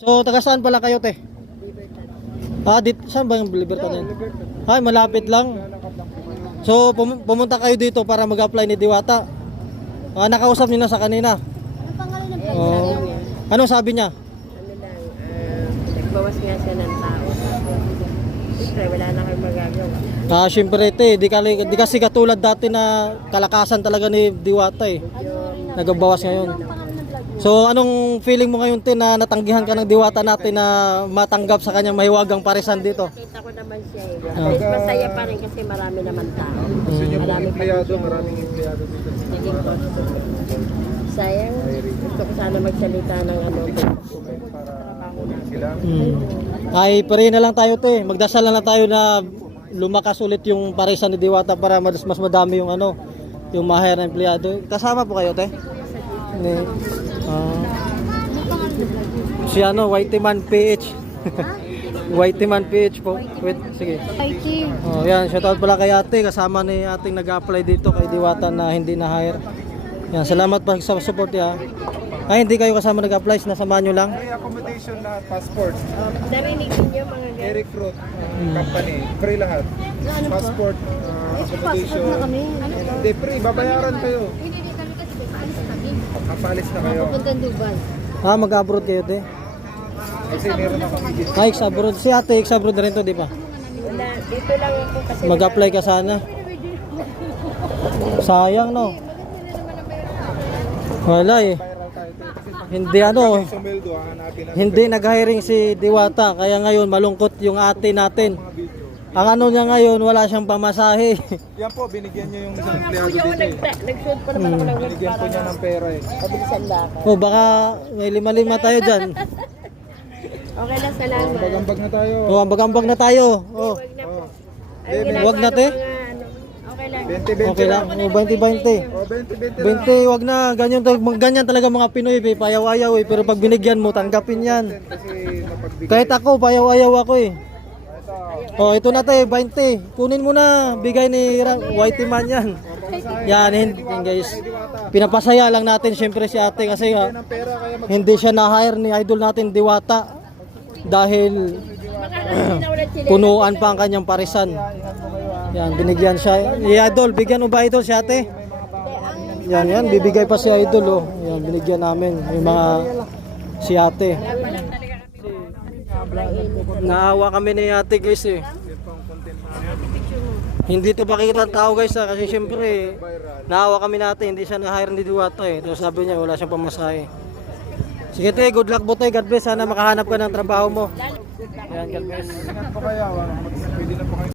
So, taga saan pala kayo, te? Dito, saan ba yung Libertad yan? Ay, malapit lang. So, pumunta kayo dito para mag-apply ni Diwata. Nakausap niyo na sa kanina. Ang pangalan ng Oh. Ano sabi niya? Ano lang, nagbawas nga siya ng tao. Siyempre, wala na kayong magagawa. Syempre, te, di kasi katulad dati na kalakasan talaga ni Diwata eh. Nagbawas ngayon. So, anong feeling mo ngayon, te, na natanggihan ka ng Diwata natin na matanggap sa kanyang mahiwagang parisan dito? Nakita ko naman siya eh. At least masaya pa rin kasi marami naman tao. Gusto niyo pong Marami pa empleyado, maraming empleyado dito. naging customer. Sayang, gusto ko sana magsalita ng ano. Para sila. Ay, pare na lang tayo, te. Magdasal na lang tayo na lumakas ulit yung parisan ni Diwata para mas madami yung ano, yung mahir na empleyado. Kasama po kayo, te? Ni, si ano, Whitey Man PH. Whitey Man PH po. Wait, sige. Yan, shoutout pala kay ate. Kasama ni ating nag-apply dito kay Diwata na hindi na-hire. Yan, salamat pa sa support ya. Ay, hindi kayo kasama nag-apply, nasamahan nyo lang? Free accommodation lahat, passport. Narinig niyo mga ganyan. Eric Fruit Company, free lahat. Passport, accommodation. Hindi, free, babayaran kayo. Kapalis na kayo. Pupunta Dubai. Mag-abroad kayo, te? Kasi meron akong higit. Ay, ex-abroad. Si ate, ex-abroad na rin to, di ba? Wala, dito lang ako kasi. Mag-apply ka sana. Sayang, no? Wala eh. Viral tayo. Kasi Hindi ano, sumildo, hanapin natin hindi nag-hiring si Diwata. Kaya ngayon malungkot yung ate natin. mga video. Ang ano niya ngayon, wala siyang pamasahe. Yan po, binigyan niyo yung isang empleyado Kuya, dito eh. nag-shoot pa naman ako ng web Binigyan po niya ng pera eh. Pabilisan lang. Baka may lima-lima tayo dyan. Okay lang, salamat. Bagambag na tayo. Ambag-ambag na tayo. Oh, Huwag na po. Wag na, te. Okay lang. 20-20 okay lang. 20-20. O, 20-20 20, wag na. Ganyan talaga mga Pinoy. Payaw-ayaw eh. Pero pag binigyan mo, tanggapin yan. Kasi napagbigay. Kahit ako, payaw-ayaw ako eh. Ito na tayo, 20. Kunin mo na, bigay ni Whitey Man yan. Yan, hindi guys. Pinapasaya lang natin syempre si ate kasi Ng pera kaya hindi siya na-hire ni idol natin Diwata. Dahil punuan pa ang kanyang parisan. Yan, binigyan siya. Idol, bigyan mo ba idol si ate? Yan, bibigay pa si idol oh. Yan, binigyan namin yung mga si ate. Naawa kami ni ate guys eh. Hindi to pakita ng tao guys kasi syempre naawa kami natin, hindi siya na-hire ni Diwata eh. Tapos sabi niya wala siyang pamasahe. Sige te, good luck po te, God bless. Sana makahanap ka ng trabaho mo. Yan, God bless. Ingat po kayo. Pwede na po kayo.